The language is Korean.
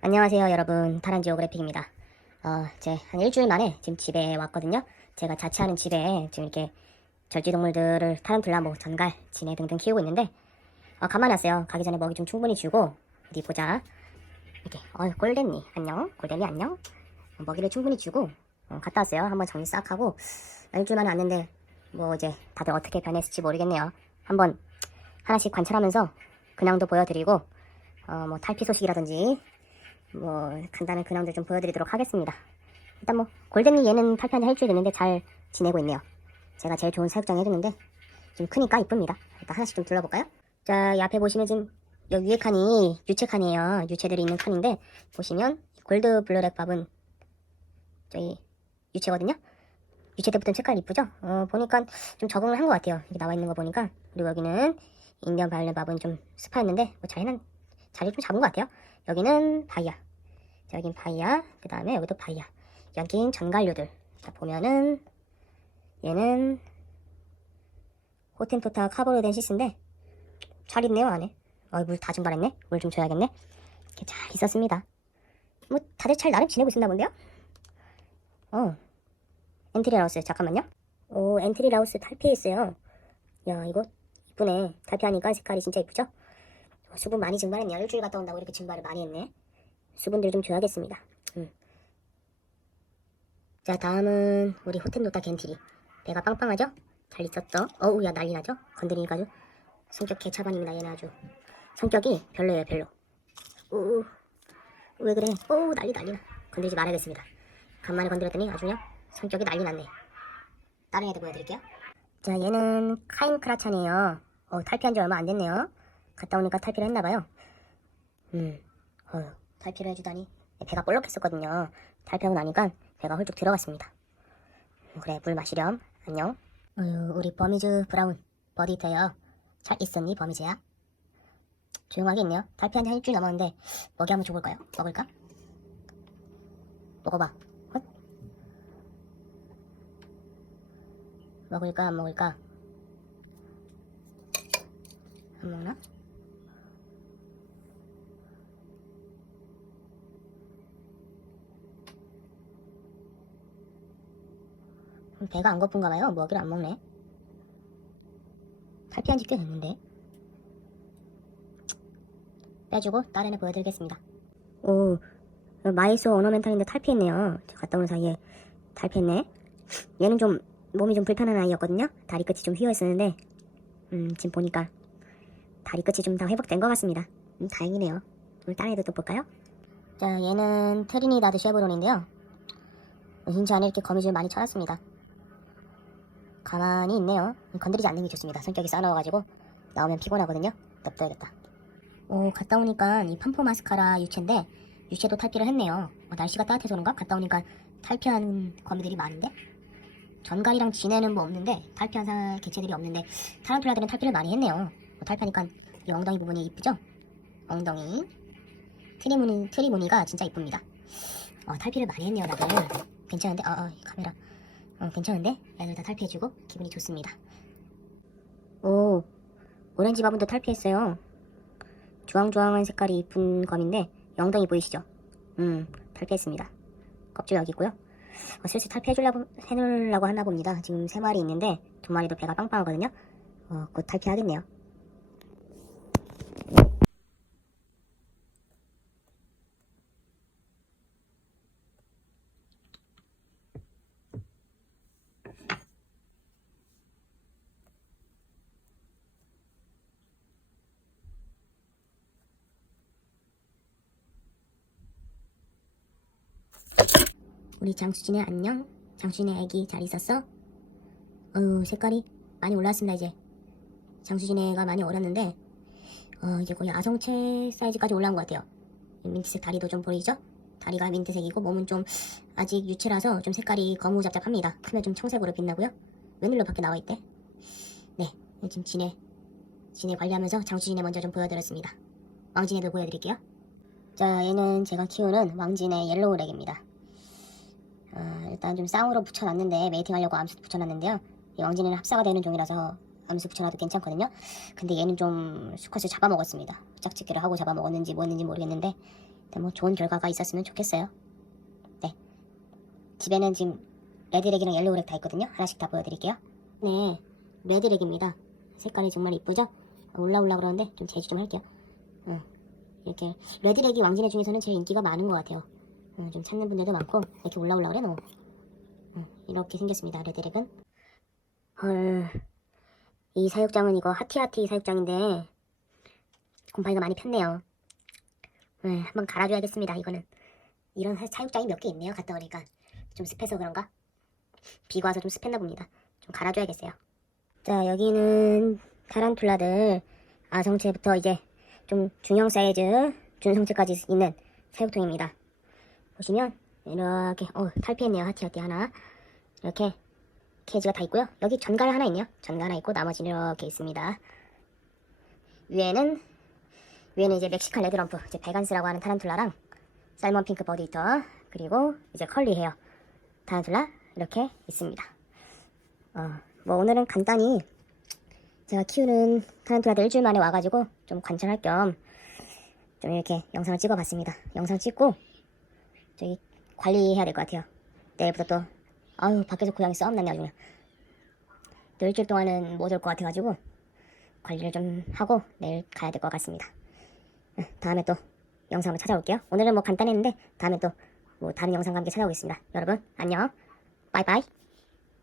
안녕하세요 여러분. 타란지오그래픽입니다. 어, 제한 일주일 만에 지금 집에 왔거든요. 제가 자취하는 집에 지금 이렇게 절지동물들을 타란툴라 뭐 전갈 진해 등등 키우고 있는데 어, 가만히 왔어요. 가기 전에 먹이 좀 충분히 주고 어디 보자. 이렇게 어 골덴니 안녕? 골덴니 안녕? 어, 먹이를 충분히 주고 어, 갔다 왔어요. 한번 정리 싹 하고 일주일 만에 왔는데 뭐 이제 다들 어떻게 변했을지 모르겠네요. 한번 하나씩 관찰하면서 근황도 보여드리고 어, 뭐 탈피 소식이라든지 뭐 간단한 근황들 좀 보여드리도록 하겠습니다. 일단 뭐 골든리 얘는 지 일주일 됐는데 잘 지내고 있네요. 제가 제일 좋은 사육장 해줬는데 좀 크니까 이쁩니다. 일단 하나씩 좀 둘러볼까요? 자, 이 앞에 보시면 지금 여기 위에 칸이 유체 칸이에요. 유체들이 있는 칸인데 보시면 골드 블루렉 밥은 저희 유체거든요. 유체 때부터 색깔 이쁘죠? 어, 보니까 좀 적응을 한 것 같아요. 이게 나와 있는 거 보니까 그리고 여기는 인디언 바이올렛 밥은 좀 스파였는데 뭐 자리는 자리 좀 잡은 것 같아요. 여기는 바이아. 자, 여긴 바이아. 그 다음에 여기도 바이아. 여긴 전갈류들. 자, 보면은 얘는 호텐토타 카보르덴시스인데 잘 있네요 안에. 어, 물다 증발했네. 물 좀 줘야겠네. 이렇게 잘 있었습니다. 뭐 다들 잘 나름 지내고 있었나 본데요? 어. 엔트리 라우스 잠깐만요. 오 엔트리 라우스 탈피했어요. 야 이거 이쁘네. 탈피하니까 색깔이 진짜 이쁘죠? 수분 많이 증발했네요. 일주일 갔다 온다고 이렇게 증발을 많이 했네. 수분들 좀 줘야겠습니다. 음. 자 다음은 우리 호텐노타 겐티리. 배가 빵빵하죠? 잘 있었죠? 어우 야 난리 나죠? 건드리니까 아주 성격 개차반입니다. 얘는 아주 성격이 별로예요 별로. 우우 왜 그래? 어우 난리 난리 나. 건들지 말아야겠습니다. 간만에 건드렸더니 아주 그냥 성격이 난리 났네. 다른 애들 보여드릴게요. 자 얘는 카인 크라찬이에요. 어, 탈피한 지 얼마 안 됐네요. 갔다 오니까 탈피를 했나봐요. 음, 어휴, 탈피를 해주다니. 배가 볼록했었거든요. 탈피하고 나니까 배가 훌쩍 들어갔습니다. 음, 그래, 물 마시렴. 안녕. 어휴, 우리 버미즈 브라운. 버디테요. 잘 있었니, 버미즈야? 조용하게 있네요. 탈피한 지 한 일주일 넘었는데, 먹이 한번 줘볼까요? 먹을까? 먹어봐. 헛? 먹을까, 안 먹을까? 안 먹나? 음, 배가 안 고픈가 봐요. 먹이를 안 먹네. 탈피한 지 꽤 됐는데. 빼주고 다른 애 보여드리겠습니다. 오, 마이소 오너멘탈인데 탈피했네요. 저 갔다 온 사이에 탈피했네. 얘는 좀 몸이 좀 불편한 아이였거든요. 다리 끝이 좀 휘어 있었는데, 음, 지금 보니까 다리 끝이 좀 다 회복된 것 같습니다. 음, 다행이네요. 오늘 다른 애들 또 볼까요? 자, 얘는 트리니다드 쉐브론인데요. 의심치 않게 이렇게 거미줄 많이 쳐놨습니다. 가만히 있네요. 건드리지 않는 게 좋습니다. 성격이 싸나워가지고 나오면 피곤하거든요. 냅둬야겠다. 오, 갔다 오니까 이 팜포 마스카라 유체인데 유체도 탈피를 했네요. 어, 날씨가 따뜻해서 그런가? 갔다 오니까 탈피한 거미들이 많은데? 전갈이랑 진해는 뭐 없는데 탈피한 사 개체들이 없는데 타란툴라들은 탈피를 많이 했네요. 뭐 탈피하니까 이 엉덩이 부분이 이쁘죠? 엉덩이 트리무늬 트리무늬가 진짜 이쁩니다. 어, 탈피를 많이 했네요. 나도 괜찮은데? 어, 어 카메라 어, 괜찮은데? 애들 다 탈피해주고 기분이 좋습니다. 오, 오렌지 바분도 탈피했어요. 주황주황한 색깔이 이쁜 검인데 영덩이 보이시죠? 음, 탈피했습니다. 껍질 여기 있고요. 어, 슬슬 탈피해주려고 해놓으려고 하나 봅니다. 지금 세 마리 있는데 두 마리도 배가 빵빵하거든요. 어, 곧 탈피하겠네요. 우리 장수진의 안녕. 장수진의 애기 잘 있었어? 어우 색깔이 많이 올라왔습니다 이제. 장수진의 애가 많이 어렸는데 어 이제 거의 아성체 사이즈까지 올라온 것 같아요. 민트색 다리도 좀 보이죠? 다리가 민트색이고 몸은 좀 아직 유체라서 좀 색깔이 거무잡잡합니다. 크면 좀 청색으로 빛나고요. 웬일로 밖에 나와 있대? 네, 지금 진해 진해 관리하면서 장수진에 먼저 좀 보여드렸습니다. 왕진에도 보여드릴게요. 자, 얘는 제가 키우는 왕진의 옐로우 렉입니다. 어, 일단 좀 쌍으로 붙여놨는데 메이팅 하려고 암수 붙여놨는데요. 이 왕진이는 합사가 되는 종이라서 암수 붙여놔도 괜찮거든요. 근데 얘는 좀 수컷을 잡아먹었습니다. 짝짓기를 하고 잡아먹었는지 뭐했는지 모르겠는데 네, 뭐 좋은 결과가 있었으면 좋겠어요. 네. 집에는 지금 레드렉이랑 옐로우렉 다 있거든요. 하나씩 다 보여드릴게요. 네, 레드렉입니다. 색깔이 정말 이쁘죠? 올라올라 그러는데 좀 제지 좀 할게요. 응. 이렇게 레드렉이 왕진의 중에서는 제일 인기가 많은 것 같아요. 응, 좀 찾는 분들도 많고 이렇게 올라올라 그래 너. 응, 이렇게 생겼습니다. 레드렉은. 헐, 이 사육장은 이거 하티하티 사육장인데 곰팡이가 많이 폈네요. 네, 한번 갈아줘야겠습니다. 이거는 이런 사- 사육장이 몇 개 있네요. 갔다 오니까 좀 습해서 그런가? 비가 와서 좀 습했나 봅니다. 좀 갈아줘야겠어요. 자 여기는 타란툴라들 아성체부터 이제 좀 중형 사이즈 준성체까지 있는 사육통입니다. 보시면 이렇게 어 탈피했네요. 하티하티 하나 이렇게 케이지가 다 있고요. 여기 전갈 하나 있네요. 전갈 하나 있고 나머지는 이렇게 있습니다. 위에는 위에는 이제 멕시칸 레드럼프, 이제 베간스라고 하는 타란툴라랑 살몬 핑크 버디터 그리고 이제 컬리 헤어 타란툴라 이렇게 있습니다. 어, 뭐 오늘은 간단히 제가 키우는 타란툴라들 일주일 만에 와가지고 좀 관찰할 겸 좀 이렇게 영상을 찍어봤습니다. 영상 찍고 저기 관리해야 될 것 같아요. 내일부터 또 아유 밖에서 고양이 싸움 났네 아주 그냥. 또 일주일 동안은 못 올 것 같아가지고 관리를 좀 하고 내일 가야 될 것 같습니다. 응, 다음에 또 영상으로 찾아올게요. 오늘은 뭐 간단했는데 다음에 또 뭐 다른 영상과 함께 찾아오겠습니다. 여러분 안녕. 바이바이.